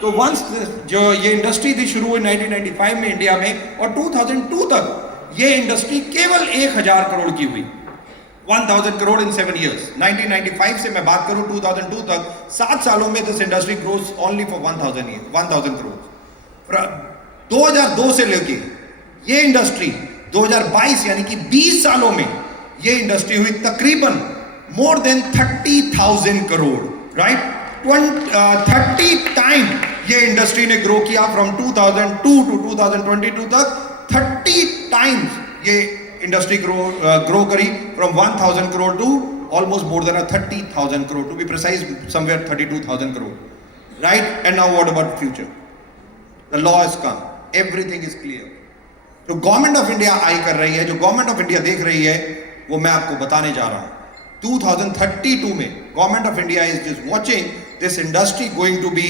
तो वंस जो ये इंडस्ट्री थी शुरू हुई 1995 में इंडिया में, और 2002 तक ये इंडस्ट्री केवल 1000 करोड़ की हुई। 1000 करोड़ इन 7 years। 1995 से मैं बात करूं 2002 तक, 7 सालों में this industry grows only for 1000 crore. 2002 से लेके ये इंडस्ट्री 2022 यानी कि 20 सालों में ये इंडस्ट्री हुई तकरीबन more than 30,000 crore, right. 30 time ये इंडस्ट्री ने ग्रो किया फ्रॉम 2002 टू 2022 तक। 30 टाइम्स ये इंडस्ट्री ग्रो करी from 1000 crore to almost more than 30,000 crore, to be precise somewhere 32,000 crore, right. And now what about future? The law is come, everything is clear. जो government of India आई कर रही है, जो गवर्नमेंट ऑफ इंडिया देख रही है, वो मैं आपको बताने जा रहा हूं। 2032 में government of India is just watching this industry going to be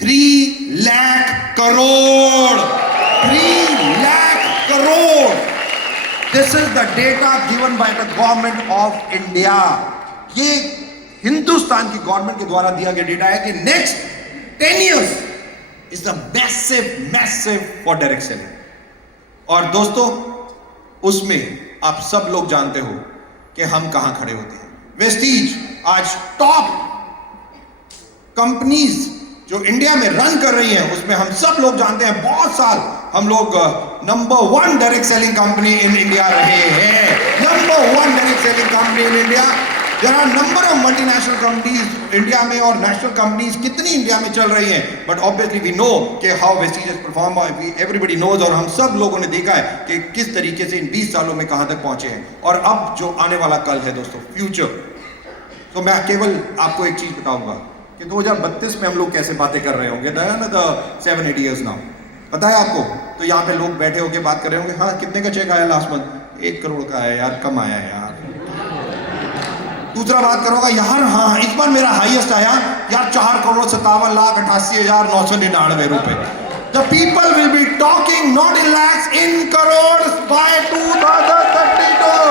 3 lakh crore. 3 lakh crore. This is the data given by the government of India. ये हिंदुस्तान की गवर्नमेंट के द्वारा दिया गया डेटा है कि next 10 years is the massive for direct selling. और दोस्तों, उसमें आप सब लोग जानते हो कि हम कहां खड़े होते हैं। वेस्टीज आज टॉप कंपनीज जो इंडिया में रन कर रही हैं, उसमें हम सब लोग जानते हैं बहुत साल हम लोग number 1 direct selling company in India रहे हैं। Number 1 direct selling company in India. There are number of multinational companies India में, और नेशनल कंपनीज कितनी इंडिया में चल रही हैं, बट ऑब्वियसली वी नो कि how Vestige perform, everybody knows, और हम सब लोगों ने देखा है कि किस तरीके से इन 20 सालों में कहां तक पहुंचे हैं। और अब जो आने वाला कल है दोस्तों, फ्यूचर, तो मैं केवल आपको एक चीज बताऊंगा कि 2032 में हम लोग कैसे बातें कर रहे होंगे, 7-8 years नाउ। पता है आपको? तो यहाँ पे लोग बैठे होके बात कर रहे होंगे, हाँ कितने का चेक आया लास्ट मंथ? 1 करोड़ का है यार, कम आया है यार। दूसरा बात करोगा, यार हाँ इस बार मेरा हाईएस्ट आया यार 4,57,88,999 रुपए। The people will be talking not in lakhs, in crores by 2032.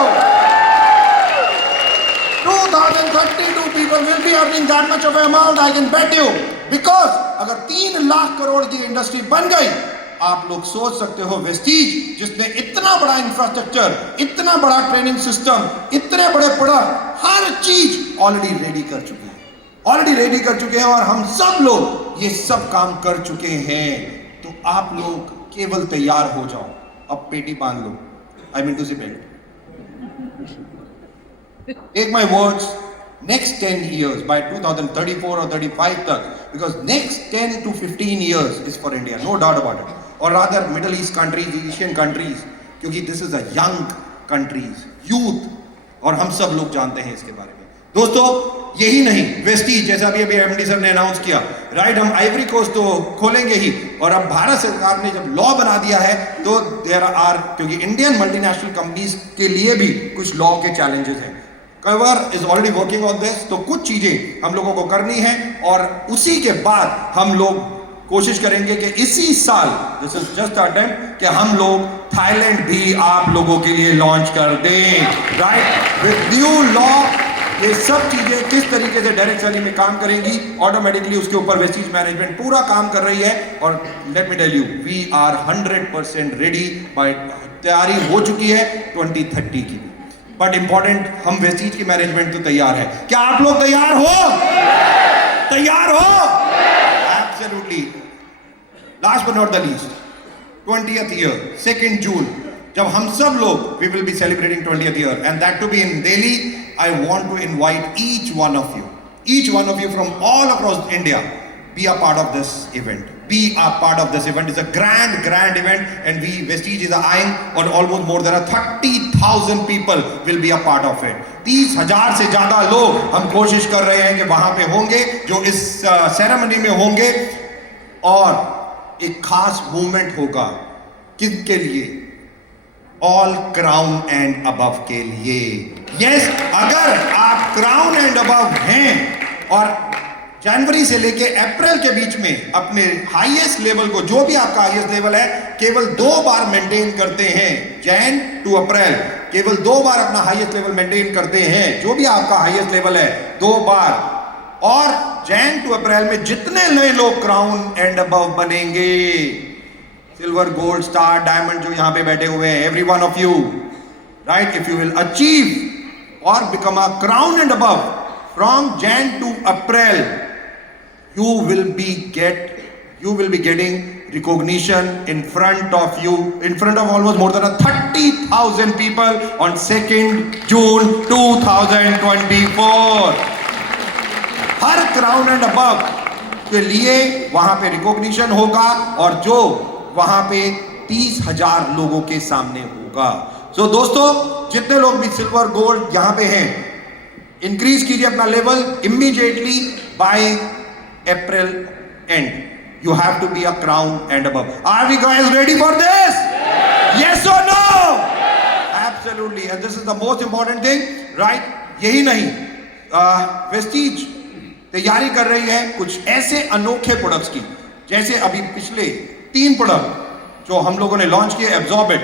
2032 people will be earning that much of amount, I can bet you. Because अगर 3 लाख करोड़ की इंडस्ट्री बन गई, आप लोग सोच सकते हो वेस्टीज जिसने इतना बड़ा इंफ्रास्ट्रक्चर, इतना बड़ा ट्रेनिंग सिस्टम, इतने बड़े प्रोडक्ट, हर चीज ऑलरेडी रेडी कर चुके हैं, और हम सब लोग ये सब काम कर चुके हैं। तो आप लोग केवल तैयार हो जाओ, अब पेटी बांध लो। I mean to say belt. Take my words, next 10 years by 2034 or 35 तक, because next 10 to 15 years is for India, no doubt about it, or rather Middle East countries, Asian countries, क्योंकि this is a young countries, youth, और हम सब लोग जानते हैं इसके बारे में। दोस्तों यही नहीं, वेस्टीज जैसा भी अभी एमडी सर ने अनाउंस किया, राइट, हम आइवरी कोस्ट तो खोलेंगे ही, और अब भारत सरकार ने जब लॉ बना दिया है तो देयर आर, क्योंकि इंडियन मल्टीनेशनल कंपनीज के लिए भी कुछ लॉ के चैलेंजेस हैं। Cover is already working on this, तो कुछ चीजें हम लोगों को करनी है, और उसी के बाद हम लोग कोशिश करेंगे कि इसी साल, दिस इज जस्ट अटेम्प्ट, कि हम लोग थाईलैंड भी आप लोगों के लिए लॉन्च कर दें, राइट, विद न्यू लॉ। ये सब चीजें किस तरीके से डायरेक्ट सेलिंग में काम करेंगी, ऑटोमेटिकली उसके ऊपर वेस्टीज मैनेजमेंट पूरा काम कर रही है। और let me tell you, we are 100% ready, by तैयारी हो चुकी है 2030 की। बट इंपॉर्टेंट, हम वेस्टीज की मैनेजमेंट तो तैयार है। क्या आप लोग तैयार हो? तैयार हो? Absolutely. Last but not the least, 20th year, 2 June, जब हम सब लोग, we will be celebrating 20th year, and that to be in Delhi. I want to invite each one of you from all across India, be a part of this event. Be a part of this event. It's a grand event, and we Vestige is eyeing on almost more than 30,000 people will be a part of it. 30,000 से ज्यादा लोग हम कोशिश कर रहे हैं कि वहां पे होंगे, जो इस सेरेमनी में होंगे, और एक खास मूवमेंट होगा। किसके लिए? ऑल क्राउन एंड अबव के लिए। यस, अगर आप क्राउन एंड अबव हैं और जनवरी से लेके अप्रैल के बीच में अपने हाईएस्ट लेवल को, जो भी आपका हाईएस्ट लेवल है, केवल 2 बार मेंटेन करते हैं, जैन टू अप्रैल, केवल 2 बार अपना हाईएस्ट लेवल मेंटेन करते हैं, जो भी आपका हाईएस्ट लेवल है 2 बार, और जैन टू अप्रैल में जितने नए लोग क्राउन एंड अबव बनेंगे, सिल्वर, गोल्ड, स्टार, डायमंड जो यहां पे बैठे हुए हैं, every one of you, right, if you will achieve और become a crown and above from Jan to April, you will be getting recognition in front of you, in front of almost more than 30,000 people on 2nd June 2024. Her crown and above के लिए वहां पे recognition होगा और जो वहां पे 30,000 लोगों के सामने होगा. सो दोस्तों, जितने लोग भी सिल्वर, गोल्ड यहां पे हैं, इंक्रीज कीजिए अपना level immediately by April end. You have to be a crown and above. Are we guys ready for this? Yes or no? Absolutely. And this is the most important thing, right? यही नहीं, Vestige तैयारी कर रही है कुछ ऐसे अनोखे products की, जैसे अभी पिछले 3 प्रोडक्ट जो हम लोगों ने लॉन्च किए, एब्जॉर्बेट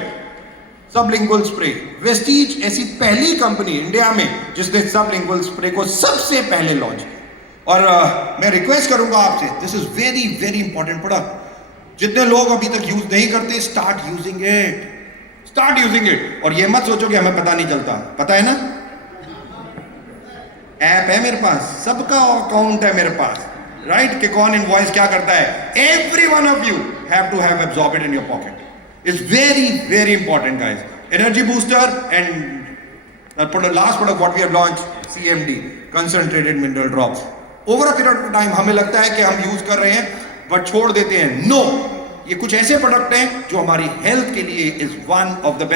सबलिंगुअल स्प्रे. वेस्टीज ऐसी पहली कंपनी इंडिया में जिसने सबलिंगुअल स्प्रे को सबसे पहले लॉन्च किया. और मैं रिक्वेस्ट करूंगा आपसे, this is very very important product. जितने लोग अभी तक यूज नहीं करते, स्टार्ट यूजिंग इट. और ये मत सोचो कि हमें पता नहीं चलता, पता है ना, ऐप है मेरे पास, सबका अकाउंट है मेरे पास, राइट, कि कौन इनवॉइस क्या करता है. Every one of you have to have absorb in your pocket. It's very very important guys. Energy booster and last product what we have launch, CMD, concentrated mineral drops. Over a period of time हमें लगता है कि हम use कर रहे हैं but छोड़ देते हैं. नो, ये कुछ ऐसे प्रोडक्ट हैं जो हमारी हेल्थ के लिए is one of the best.